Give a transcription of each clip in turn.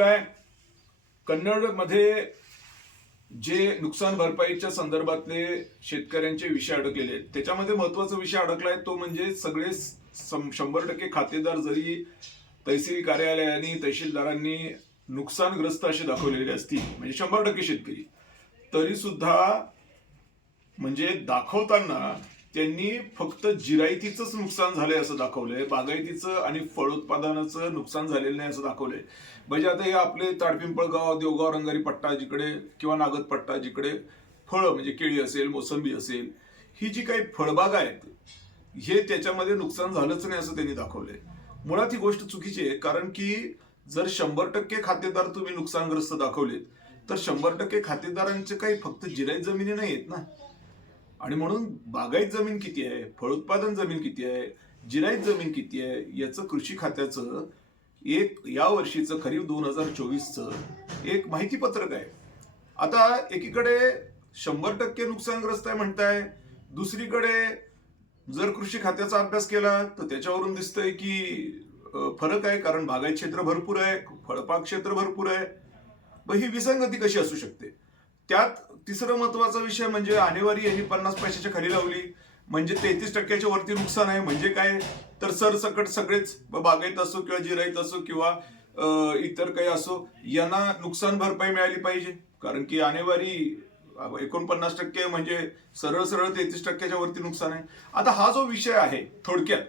आहे. कन्नडमध्ये जे नुकसान भरपाईच्या संदर्भातले शेतकऱ्यांचे विषय अडकलेले आहेत. त्याच्यामध्ये महत्त्वाचा विषय अडकलाय तो म्हणजे सगळे शंभर टक्के खातेदार जरी तहसील कार्यालयाने तहसीलदारांनी नुकसानग्रस्त असे दाखवलेले असतील म्हणजे शंभर टक्के शेतकरी तरी सुद्धा म्हणजे दाखवताना त्यांनी फक्त जिरायतीच नुकसान झालंय असं दाखवलंय बागायतीचं आणि फळोत्पादनाचं नुकसान झालेलं नाही असं दाखवलंय. म्हणजे आता हे आपले ताडपिंपळगाव देवगाव रंगारी पट्टा जिकडे किंवा नागद पट्टा जिकडे फळं म्हणजे केळी असेल मोसंबी असेल ही जी काही फळबाग आहेत हे त्याच्यामध्ये नुकसान झालंच नाही असं त्यांनी दाखवलंय. मुळात ही गोष्ट चुकीची आहे कारण की जर शंभर टक्के खातेदार तुम्ही नुकसानग्रस्त दाखवलेत तर शंभर टक्के खातेदारांचे काही फक्त जिरायत जमिनी नाही आहेत ना. आणि म्हणून बागायत जमीन किती आहे फळोत्पादन जमीन किती आहे जिरायत जमीन किती आहे याचं कृषी खात्याचं एक या वर्षीचं खरीप दोन हजार चोवीसचं एक माहिती पत्रक आहे. आता एकीकडे शंभर टक्के नुकसानग्रस्त आहे म्हणताय दुसरीकडे जर कृषी खात्याचा अभ्यास केला तर त्याच्यावरून दिसतंय की फरक आहे कारण बागायत क्षेत्र भरपूर आहे फळपाक क्षेत्र भरपूर आहे. मग ही विसंगती कशी असू शकते? त्यात तिसरं महत्त्वाचा विषय म्हणजे आणेवारी यांनी पन्नास पैशाच्या खाली लावली. म्हणजे तेहतीस टक्क्याच्या वरती नुकसान आहे. म्हणजे काय? तर सरसकट सगळेच बागायत असो किंवा जिरायत असो किंवा इतर काही असो यांना नुकसान भरपाई मिळाली पाहिजे. कारण की आणेवारी एकोणपन्नास टक्के म्हणजे सरळ सरळ तेहतीस टक्क्याच्या वरती नुकसान आहे. आता हा जो विषय आहे थोडक्यात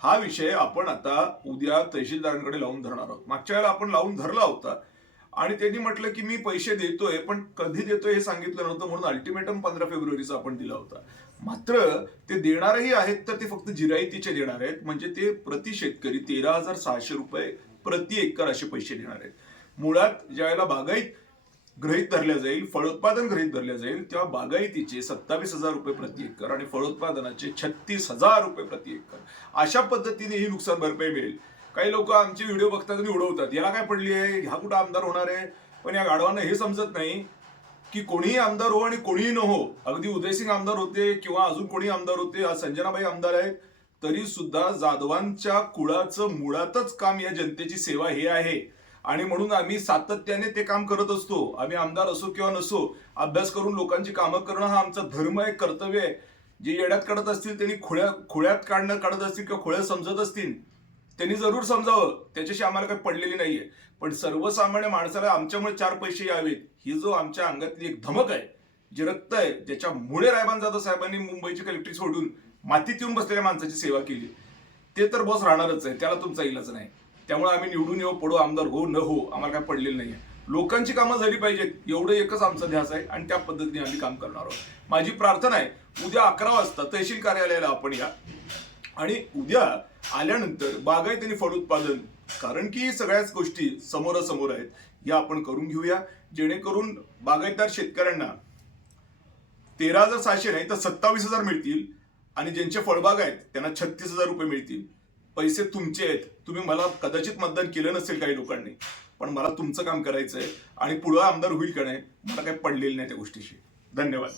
हा विषय आपण आता उद्या तहसीलदारांकडे लावून धरणार आहोत. मागच्या वेळेला आपण लावून धरला होता. आणि त्यांनी म्हटलं की मी पैसे देतोय पण कधी देतोय हे सांगितलं नव्हतं म्हणून अल्टिमेटम पंधरा फेब्रुवारीचा आपण दिला होता. मात्र ते देणारही आहेत तर ते फक्त जिरायतीचे देणार आहेत. म्हणजे ते प्रति शेतकरी तेरा हजार सहाशे रुपये प्रति एकर असे पैसे देणार आहेत. मुळात ज्यावेळेला बागायत गृहीत धरल्या जाईल फळोत्पादन गृहीत धरल्या जाईल तेव्हा बागायतीचे सत्तावीस हजार रुपये प्रति एकर आणि फळोत्पादनाचे छत्तीस हजार रुपये प्रति एकर. अशा पद्धतीने ही नुकसान भरपाई मिळेल. काही लोक आमचे व्हिडिओ बघतात आणि उडवतात. याला काय पडली आहे? हा कुठं आमदार होणार आहे? पण या गाढवांना हे समजत नाही की कोणीही आमदार हो आणि कोणीही न हो. अगदी उदयसिंग आमदार होते किंवा अजून कोणी आमदार होते आज संजनाबाई आमदार आहेत तरी सुद्धा जाधवांच्या कुळाचं मुळातच काम या जनतेची सेवा हे आहे. आणि म्हणून आम्ही सातत्याने ते काम करत असतो. आम्ही आमदार असो किंवा नसो अभ्यास करून लोकांची कामं करणं हा आमचा धर्म आहे कर्तव्य आहे. जे येड्यात काढत असतील त्यांनी खुळ्या खुळ्यात काढणं काढत असतील किंवा खुळ्यात समजत असतील त्यांनी जरूर समजावं. त्याच्याशी आम्हाला काही पडलेली नाहीये. पण सर्वसामान्य माणसाला आमच्यामुळे चार पैसे यावेत. ही जो आमच्या अंगातली एक धमक आहे जे रक्त आहे ज्याच्यामुळे रायबान जाधव साहेबांनी मुंबईची कलेक्ट्री सोडून मातीत येऊन बसलेल्या माणसाची सेवा केली. ते तर बॉस राहणारच आहे त्याला तुमचा इलाज नाही. त्यामुळे आम्ही निवडून येऊ पडू आमदार हो न हो आम्हाला काय पडलेलं नाहीये. लोकांची कामं झाली पाहिजेत. एवढं एकच आमचा ध्यास आहे आणि त्या पद्धतीने आम्ही काम करणार आहोत. माझी प्रार्थना आहे उद्या अकरा वाजता तहसील कार्यालयाला आपण या. आणि उद्या आल्यानंतर बागायत आणि फळोत्पादन कारण की सगळ्याच गोष्टी समोरासमोर आहेत या आपण करून घेऊया. जेणेकरून बागायतदार शेतकऱ्यांना तेरा हजार सहाशे नाही तर सत्तावीस हजार मिळतील. आणि ज्यांचे फळबाग आहेत त्यांना छत्तीस हजार रुपये मिळतील. पैसे तुमचे आहेत. तुम्ही मला कदाचित मतदान केलं नसेल काही लोकांनी पण मला तुमचं काम करायचं आहे आणि पुढं आमदार होईल का नाही मला काही पडलेलं नाही त्या गोष्टीशी. धन्यवाद.